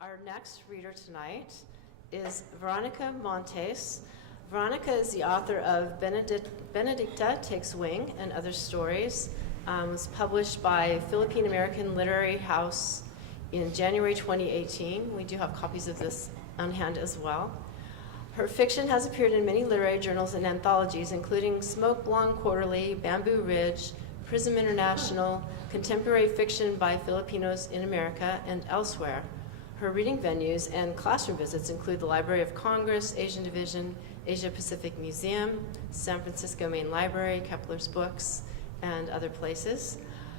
Our next reader tonight is Veronica Montes. Veronica is the author of Benedicta Takes Wing and Other Stories. It was published by Philippine American Literary House in January 2018. We do have copies of this on hand as well. Her fiction has appeared in many literary journals and anthologies, including Smoke Blonde Quarterly, Bamboo Ridge, Prism International, Contemporary Fiction by Filipinos in America, and elsewhere. Her reading venues and classroom visits include the Library of Congress, Asian Division, Asia Pacific Museum, San Francisco Main Library, Kepler's Books, and other places.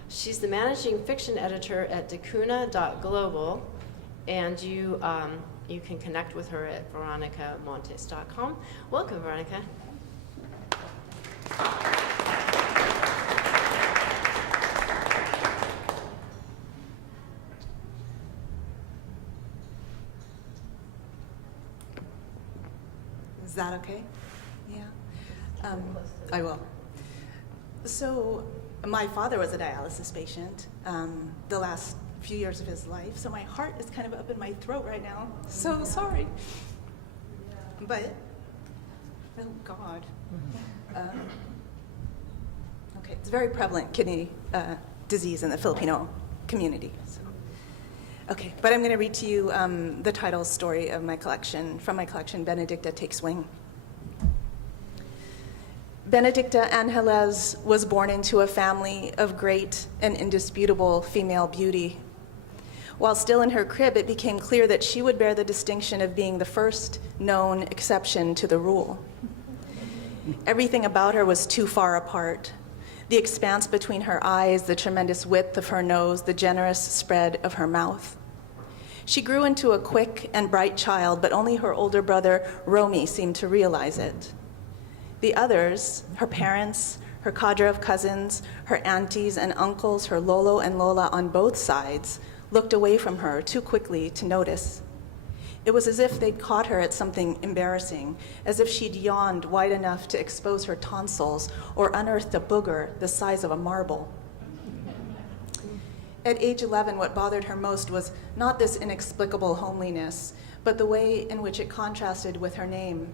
She's the managing fiction editor at dacuna.global, and you can connect with her at veronicamontes.com. Welcome, Veronica. Is that okay? Yeah. I will. So my father was a dialysis patient the last few years of his life, so my heart is kind of up in my throat right now. So sorry. But, oh God. Okay, it's a very prevalent kidney disease in the Filipino community. So. Okay, but I'm going to read to you the title story of my collection, from my collection, Benedicta Takes Wing. Benedicta Angeles was born into a family of great and indisputable female beauty. While still in her crib, it became clear that she would bear the distinction of being the first known exception to the rule. Everything about her was too far apart. The expanse between her eyes, the tremendous width of her nose, the generous spread of her mouth. She grew into a quick and bright child, but only her older brother, Romy, seemed to realize it. The others, her parents, her cadre of cousins, her aunties and uncles, her Lolo and Lola on both sides, looked away from her too quickly to notice. It was as if they'd caught her at something embarrassing, as if she'd yawned wide enough to expose her tonsils or unearthed a booger the size of a marble. At age 11, what bothered her most was not this inexplicable homeliness, but the way in which it contrasted with her name.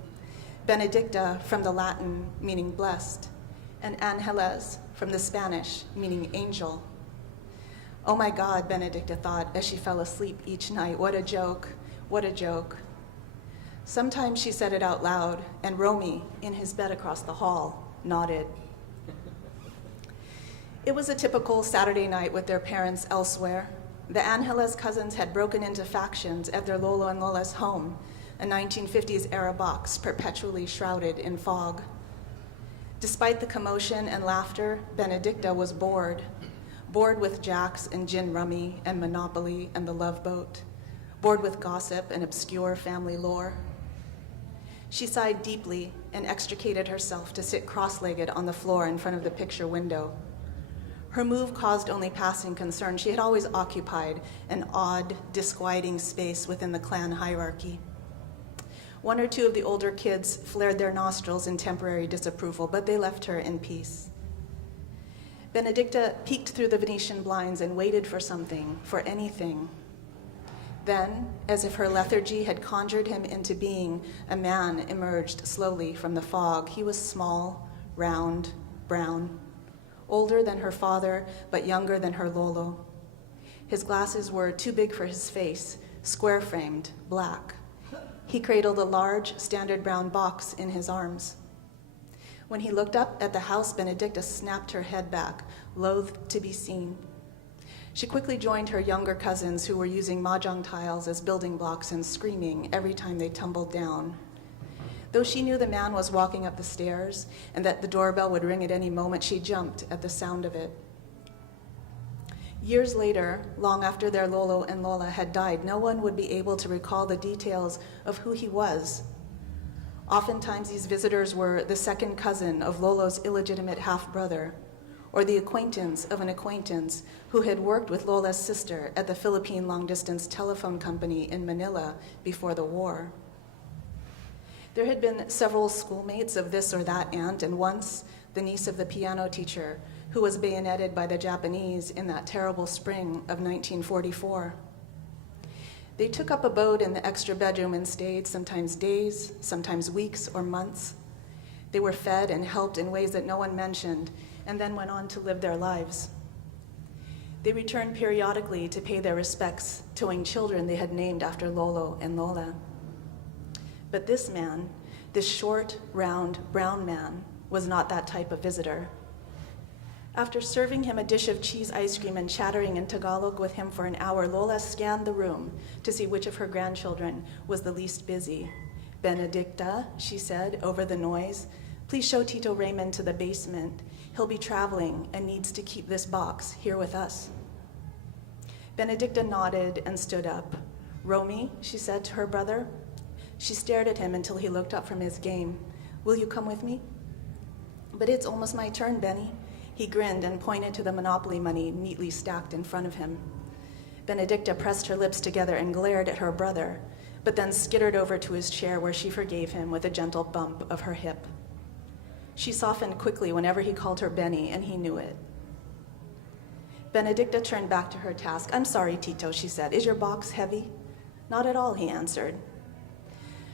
Benedicta, from the Latin, meaning blessed, and Angeles, from the Spanish, meaning angel. Oh my God, Benedicta thought as she fell asleep each night, what a joke, what a joke. Sometimes she said it out loud, and Romy, in his bed across the hall, nodded. It was a typical Saturday night with their parents elsewhere. The Angeles cousins had broken into factions at their Lolo and Lola's home, a 1950s-era box perpetually shrouded in fog. Despite the commotion and laughter, Benedicta was bored. Bored with jacks and gin rummy and Monopoly and the Love Boat. Bored with gossip and obscure family lore. She sighed deeply and extricated herself to sit cross-legged on the floor in front of the picture window. Her move caused only passing concern. She had always occupied an odd, disquieting space within the clan hierarchy. One or two of the older kids flared their nostrils in temporary disapproval, but they left her in peace. Benedicta peeked through the Venetian blinds and waited for something, for anything. Then, as if her lethargy had conjured him into being, a man emerged slowly from the fog. He was small, round, brown, older than her father, but younger than her Lolo. His glasses were too big for his face, square-framed, black. He cradled a large, standard brown box in his arms. When he looked up at the house, Benedicta snapped her head back, loath to be seen. She quickly joined her younger cousins who were using mahjong tiles as building blocks and screaming every time they tumbled down. Though she knew the man was walking up the stairs and that the doorbell would ring at any moment, she jumped at the sound of it. Years later, long after their Lolo and Lola had died, no one would be able to recall the details of who he was. Oftentimes, these visitors were the second cousin of Lolo's illegitimate half-brother, or the acquaintance of an acquaintance who had worked with Lola's sister at the Philippine long-distance telephone company in Manila before the war. There had been several schoolmates of this or that aunt, and once the niece of the piano teacher who was bayoneted by the Japanese in that terrible spring of 1944. They took up abode in the extra bedroom and stayed sometimes days, sometimes weeks or months. They were fed and helped in ways that no one mentioned, and then went on to live their lives. They returned periodically to pay their respects, towing children they had named after Lolo and Lola. But this man, this short, round, brown man, was not that type of visitor. After serving him a dish of cheese ice cream and chattering in Tagalog with him for an hour, Lola scanned the room to see which of her grandchildren was the least busy. "Benedicta," she said over the noise, "please show Tito Raymond to the basement. He'll be traveling and needs to keep this box here with us." Benedicta nodded and stood up. "Romy," she said to her brother. She stared at him until he looked up from his game. "Will you come with me?" "But it's almost my turn, Benny." He grinned and pointed to the Monopoly money neatly stacked in front of him. Benedicta pressed her lips together and glared at her brother, but then skittered over to his chair where she forgave him with a gentle bump of her hip. She softened quickly whenever he called her Benny, and he knew it. Benedicta turned back to her task. "I'm sorry, Tito," she said. "Is your box heavy?" "Not at all," he answered.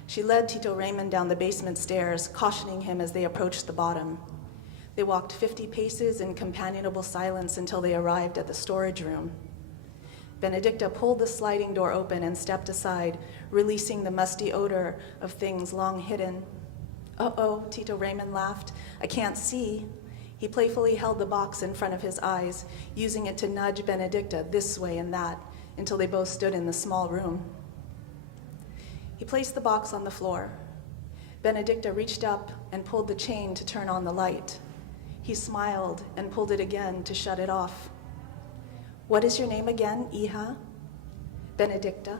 She led Tito Raymond down the basement stairs, cautioning him as they approached the bottom. They walked 50 paces in companionable silence until they arrived at the storage room. Benedicta pulled the sliding door open and stepped aside, releasing the musty odor of things long hidden. "Uh-oh," Tito Raymond laughed. "I can't see." He playfully held the box in front of his eyes, using it to nudge Benedicta this way and that, until they both stood in the small room. He placed the box on the floor. Benedicta reached up and pulled the chain to turn on the light. He smiled and pulled it again to shut it off. "What is your name again, hija?" "Benedicta."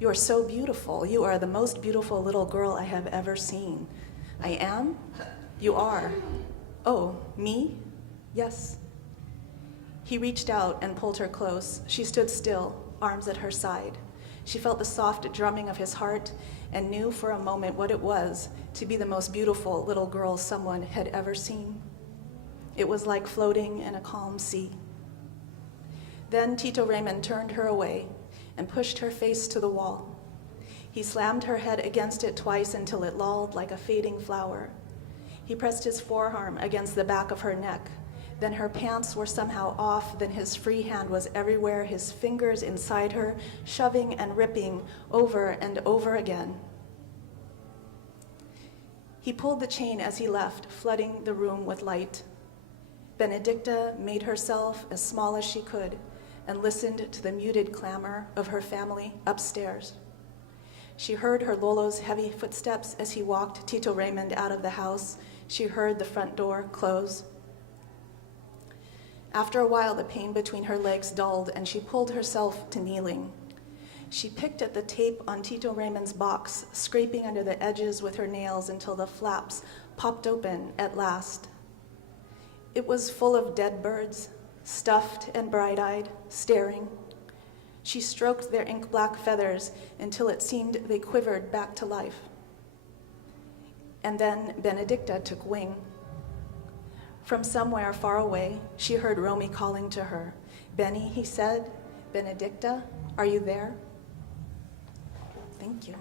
"You are so beautiful. You are the most beautiful little girl I have ever seen." "I am?" "You are." "Oh, me?" "Yes." He reached out and pulled her close. She stood still, arms at her side. She felt the soft drumming of his heart and knew for a moment what it was to be the most beautiful little girl someone had ever seen. It was like floating in a calm sea. Then Tito Raymond turned her away and pushed her face to the wall. He slammed her head against it twice until it lolled like a fading flower. He pressed his forearm against the back of her neck. Then her pants were somehow off, then his free hand was everywhere, his fingers inside her, shoving and ripping over and over again. He pulled the chain as he left, flooding the room with light. Benedicta made herself as small as she could and listened to the muted clamor of her family upstairs. She heard her Lolo's heavy footsteps as he walked Tito Raymond out of the house. She heard the front door close. After a while, the pain between her legs dulled, and she pulled herself to kneeling. She picked at the tape on Tito Raymond's box, scraping under the edges with her nails until the flaps popped open at last. It was full of dead birds, stuffed and bright-eyed, staring. She stroked their ink-black feathers until it seemed they quivered back to life. And then Benedicta took wing. From somewhere far away, she heard Romy calling to her. "Benny," he said. "Benedicta, are you there?" Thank you.